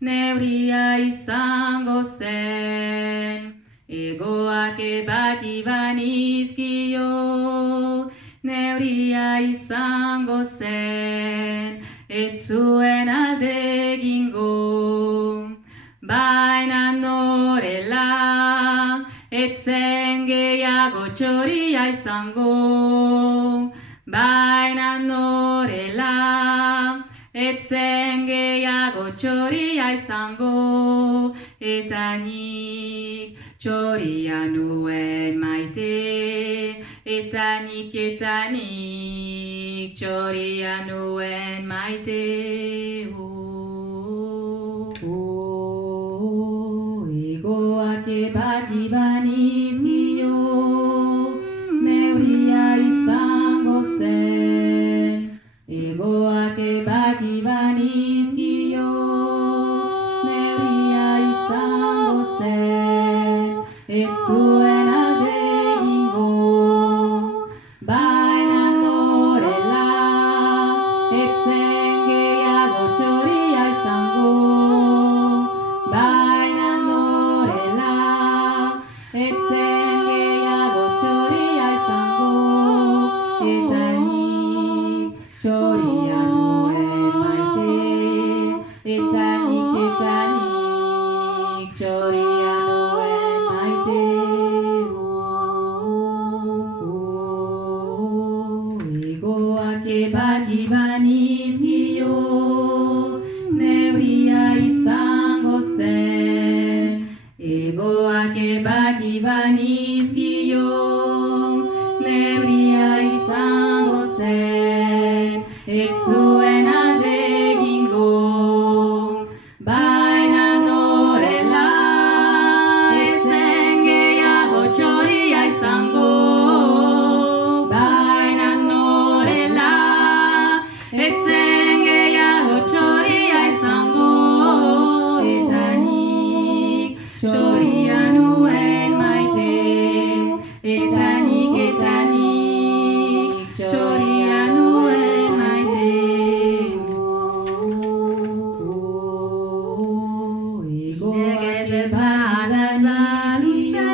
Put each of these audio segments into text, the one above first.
neuria izango zen, egoak ebaki banizkio, neuria izango zen, ez zuen alde egingo, baina norela, ez zen gehiago txoria izango, baina norela, ez zen gehiago txoria izango, eta nik txoria nuen maite, eta nik txoria nuen maite. Egoak ebaki banizkio, neuria izango zen, egoak ebaki banizkio, neuria izango zen, ez zuen alde egingo, baina norela, ez zen gehiago txoria izango, baina norela, ez zen gehiago txoria izango, eta nik txoria nuen maite, eta nik txoria nuen maite. Egoak ebaki banizkio, neuria izango zen, egoak ebaki banizkio, neuria izango zen, ez zuen alde egingo, baina norela, ez zen gehiago txoria izango, baina norela, ez zen gehiago txoria izango, eta nik txoria nuen maite, eta nik txoria nuen maite. Negez bezala zaluzei,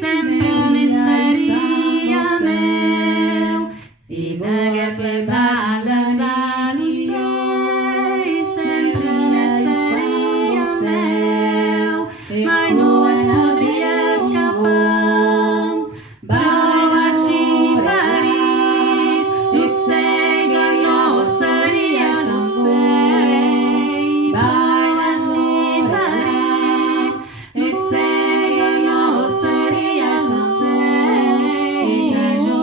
sempre miseria meu, zinegez bezala zaluzei, sempre miseria meu, mai no es podria escapar, brau així ferit, l'ocell ja no seria l'ocell, brau així ferit, l'ocell ja no seria l'ocell, eta jo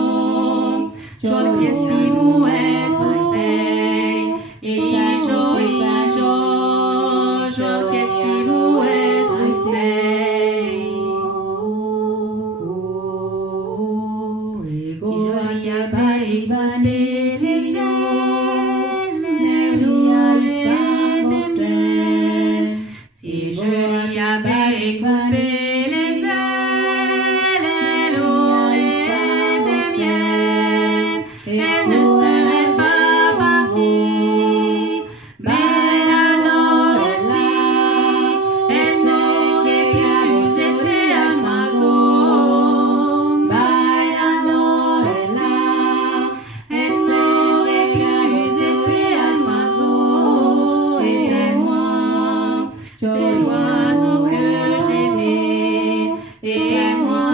el que estimo és l'ocell, eta jo el que estimo és l'ocell. Egoak ebaki banizkio, neuria izango zen, si je lui avais coupé les ailes, elle aurait été mienne, elle ne serait pas partie, mais alors aussi, elle n'aurait plus été un oiseau, mais alors là, elle n'aurait plus été un oiseau, et moi, c'est l'oiseau que j'aimais, et moi,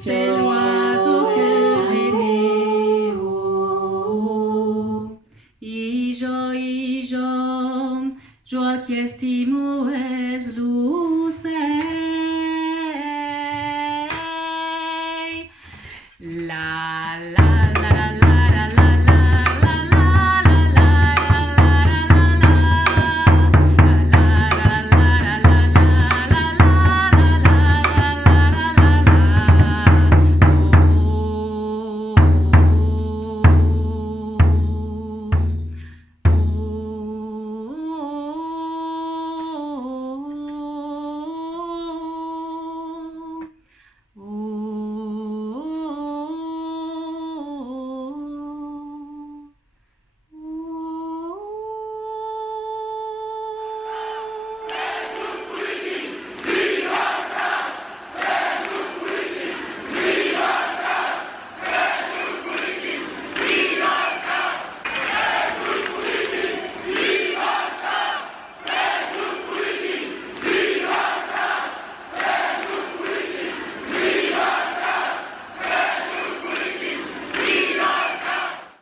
c'est l'oiseau que j'aimais. Ijo, jo el que estimo és l'oiseau.